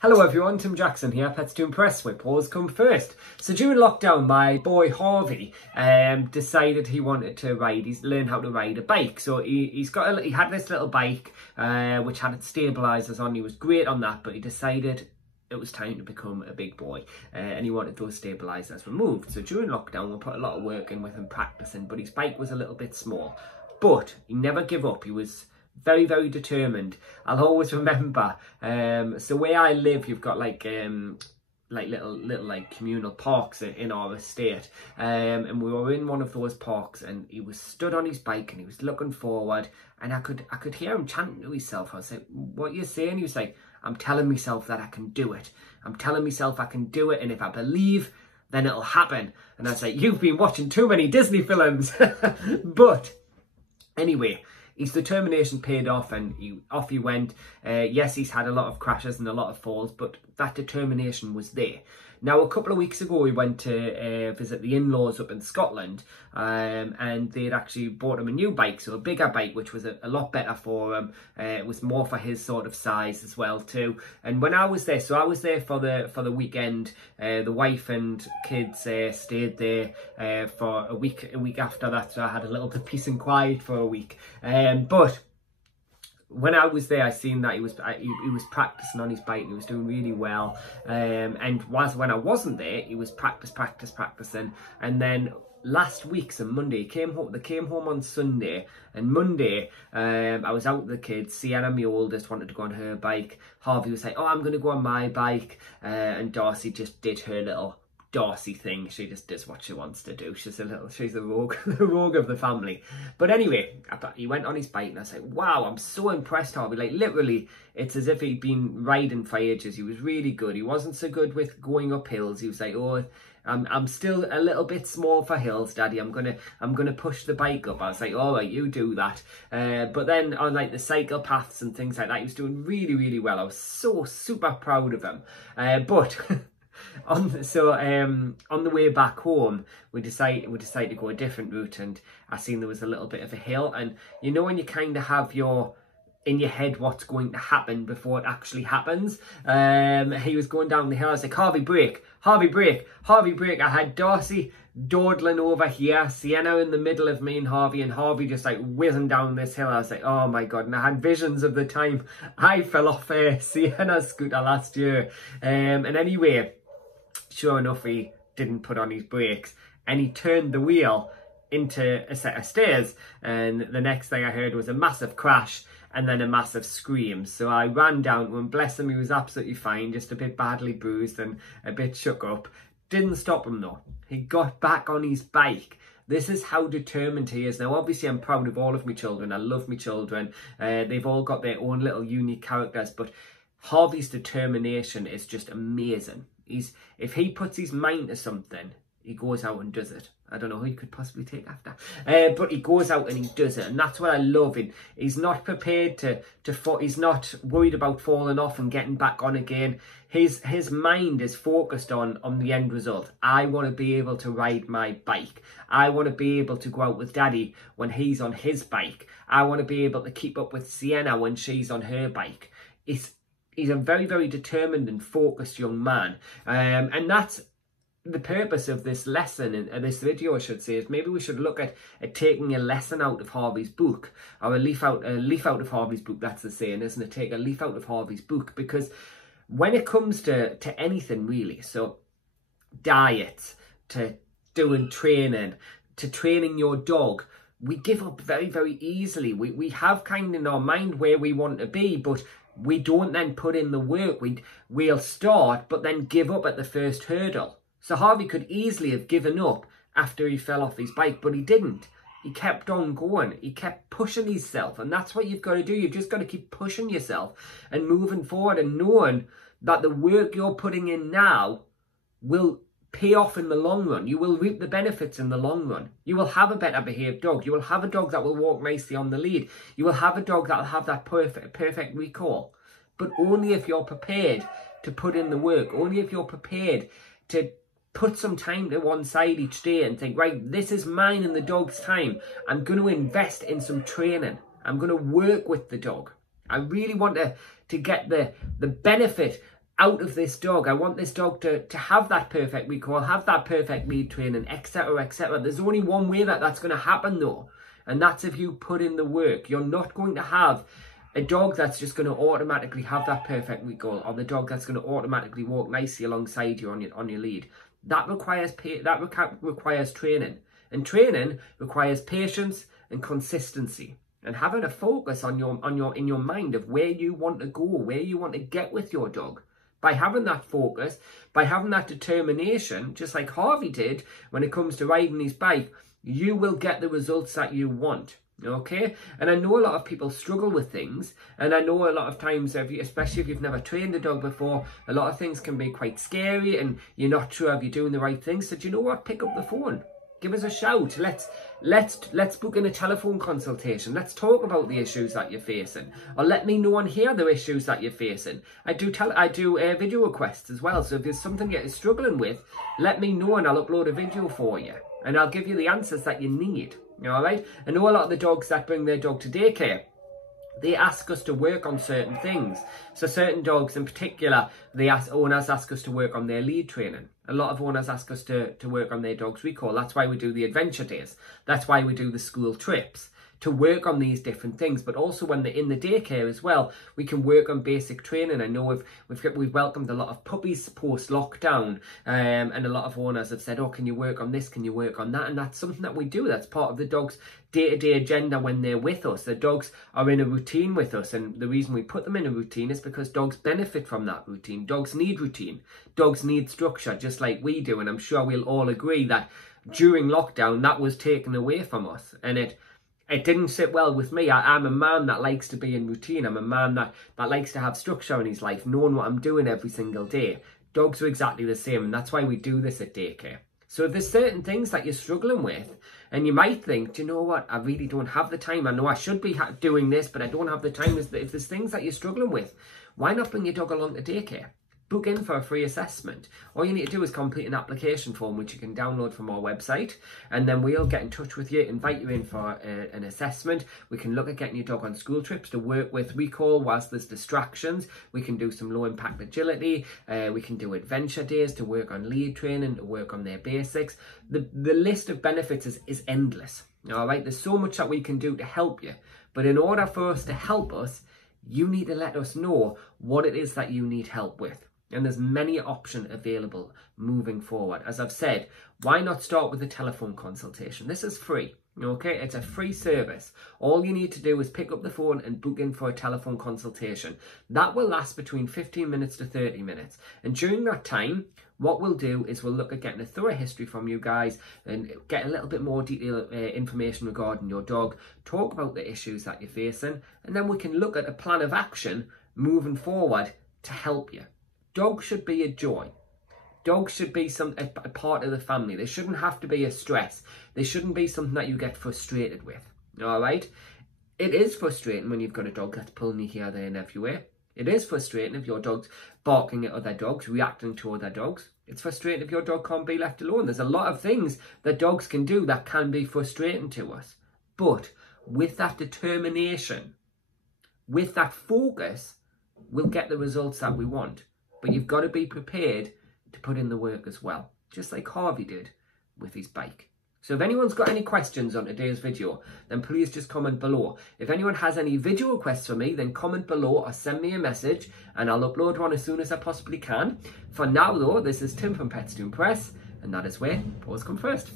Hello everyone, Tim Jackson here, Pets to Impress, where paws come first. So during lockdown, my boy Harvey decided he wanted to learn how to ride a bike. So he had this little bike which had its stabilisers on. He was great on that, but he decided it was time to become a big boy and he wanted those stabilisers removed. So during lockdown, we put a lot of work in with him practising, but his bike was a little bit small. But he never gave up. He was very, very determined. I'll always remember, so where I live, you've got like little like communal parks in our estate, and we were in one of those parks and he was stood on his bike and he was looking forward, and I could hear him chanting to himself. I was like, what are you saying? He was like, I'm telling myself that I can do it. I'm telling myself I can do it, and if I believe, then it'll happen. And I was like, you've been watching too many Disney films. But anyway, his determination paid off and off he went. Yes, he's had a lot of crashes and a lot of falls, but that determination was there. Now, a couple of weeks ago, we went to visit the in-laws up in Scotland, and they'd actually bought him a new bike, so a bigger bike, which was a lot better for him. It was more for his sort of size as well too. And when I was there, so I was there for the weekend. The wife and kids stayed there for a week after that, so I had a little bit of peace and quiet for a week. But when I was there, I seen that he was practicing on his bike and he was doing really well. And when I wasn't there, he was practicing. And then last week, so Monday, they came home on Sunday, and Monday, I was out with the kids. Sienna, my oldest, wanted to go on her bike. Harvey was like, oh, I'm going to go on my bike. And Darcy just did her little Darcy thing. She just does what she wants to do. She's the rogue, the rogue of the family. But anyway, he went on his bike and I was like, wow, I'm so impressed, Harvey. Like, literally, it's as if he'd been riding for ages. He was really good. He wasn't so good with going up hills. He was like, oh, I'm still a little bit small for hills, Daddy. I'm gonna push the bike up. I was like, all right, you do that. But then on like the cycle paths and things like that, he was doing really, really well. I was so super proud of him. But on the way back home, we decided to go a different route, and I seen there was a little bit of a hill, and you know when you kind of have in your head what's going to happen before it actually happens. He was going down the hill. I was like, Harvey, brake, Harvey, brake, Harvey, brake. I had Darcy dawdling over here, Sienna in the middle of me and Harvey just like whizzing down this hill. I was like, oh my God. And I had visions of the time I fell off Sienna's scooter last year. And anyway, sure enough, he didn't put on his brakes and he turned the wheel into a set of stairs. And the next thing I heard was a massive crash and then a massive scream. So I ran down to him. Bless him, he was absolutely fine, just a bit badly bruised and a bit shook up. Didn't stop him though. He got back on his bike. This is how determined he is. Now, obviously, I'm proud of all of my children. I love my children. They've all got their own little unique characters, but Harvey's determination is just amazing. If he puts his mind to something, he goes out and does it. I don't know who he could possibly take after. But he goes out and he does it. And that's what I love. He's not prepared he's not worried about falling off and getting back on again. His mind is focused on the end result. I want to be able to ride my bike. I want to be able to go out with Daddy when he's on his bike. I want to be able to keep up with Sienna when she's on her bike. He's a very, very determined and focused young man. And that's the purpose of this lesson, and this video I should say, is maybe we should look at taking a lesson out of Harvey's book, or a leaf out of Harvey's book. That's the saying, isn't it? Take a leaf out of Harvey's book, because when it comes to anything really, so diets, to doing training, to training your dog, we give up very, very easily. We have kind of in our mind where we want to be, but we don't then put in the work. We'll start, but then give up at the first hurdle. So Harvey could easily have given up after he fell off his bike, but he didn't. He kept on going. He kept pushing himself, and that's what you've got to do. You've just got to keep pushing yourself and moving forward and knowing that the work you're putting in now will pay off in the long run. You will reap the benefits in the long run. You will have a better behaved dog. You will have a dog that will walk nicely on the lead. You will have a dog that will have that perfect recall. But only if you're prepared to put in the work. Only if you're prepared to put some time to one side each day and think, right, this is mine and the dog's time. I'm going to invest in some training. I'm going to work with the dog. I really want to get the benefit out of this dog. I want this dog to have that perfect recall, have that perfect lead training, etc, etc. There's only one way that that's going to happen though, and that's if you put in the work. You're not going to have a dog that's just going to automatically have that perfect recall, or the dog that's going to automatically walk nicely alongside you on your lead. That requires training, and training requires patience and consistency, and having a focus in your mind of where you want to go, where you want to get with your dog. By having that focus, by having that determination, just like Harvey did when it comes to riding his bike, you will get the results that you want. Okay? And I know a lot of people struggle with things, and I know a lot of times, especially if you've never trained a dog before, a lot of things can be quite scary and you're not sure if you're doing the right thing. So do you know what? Pick up the phone. Give us a shout. Let's book in a telephone consultation. Let's talk about the issues that you're facing, or let me know and hear the issues that you're facing. I do video requests as well. So if there's something you're struggling with, let me know and I'll upload a video for you, and I'll give you the answers that you need. All right. I know a lot of the dogs that bring their dog to daycare, they ask us to work on certain things. So certain dogs in particular, owners ask us to work on their lead training. A lot of owners ask us to work on their dog's recall. That's why we do the adventure days. That's why we do the school trips, to work on these different things. But also when they're in the daycare as well, we can work on basic training. I know we've welcomed a lot of puppies post-lockdown, and a lot of owners have said, oh, can you work on this? Can you work on that? And that's something that we do. That's part of the dog's day-to-day agenda when they're with us. The dogs are in a routine with us, and the reason we put them in a routine is because dogs benefit from that routine. Dogs need routine. Dogs need structure, just like we do. And I'm sure we'll all agree that during lockdown, that was taken away from us, and it didn't sit well with me. I'm a man that likes to be in routine. I'm a man that likes to have structure in his life, knowing what I'm doing every single day. Dogs are exactly the same, and that's why we do this at daycare. So if there's certain things that you're struggling with, and you might think, do you know what, I really don't have the time. I know I should be doing this, but I don't have the time. If there's things that you're struggling with, why not bring your dog along to daycare? Book in for a free assessment. All you need to do is complete an application form, which you can download from our website, and then we'll get in touch with you, invite you in for an assessment. We can look at getting your dog on school trips to work with recall whilst there's distractions. We can do some low impact agility. We can do adventure days to work on lead training, to work on their basics. The list of benefits is endless. All right, there's so much that we can do to help you, but in order for us to help us, you need to let us know what it is that you need help with. And there's many options available moving forward. As I've said, why not start with a telephone consultation? This is free, okay? It's a free service. All you need to do is pick up the phone and book in for a telephone consultation. That will last between 15 minutes to 30 minutes. And during that time, what we'll do is we'll look at getting a thorough history from you guys and get a little bit more detailed information regarding your dog, talk about the issues that you're facing, and then we can look at a plan of action moving forward to help you. Dogs should be a joy. Dogs should be a part of the family. They shouldn't have to be a stress. They shouldn't be something that you get frustrated with. All right? It is frustrating when you've got a dog that's pulling you here, there and everywhere. It is frustrating if your dog's barking at other dogs, reacting to other dogs. It's frustrating if your dog can't be left alone. There's a lot of things that dogs can do that can be frustrating to us. But with that determination, with that focus, we'll get the results that we want. But you've got to be prepared to put in the work as well, just like Harvey did with his bike. So if anyone's got any questions on today's video, then please just comment below. If anyone has any video requests for me, then comment below or send me a message and I'll upload one as soon as I possibly can. For now though, this is Tim from Pets to Impress, and that is where paws come first.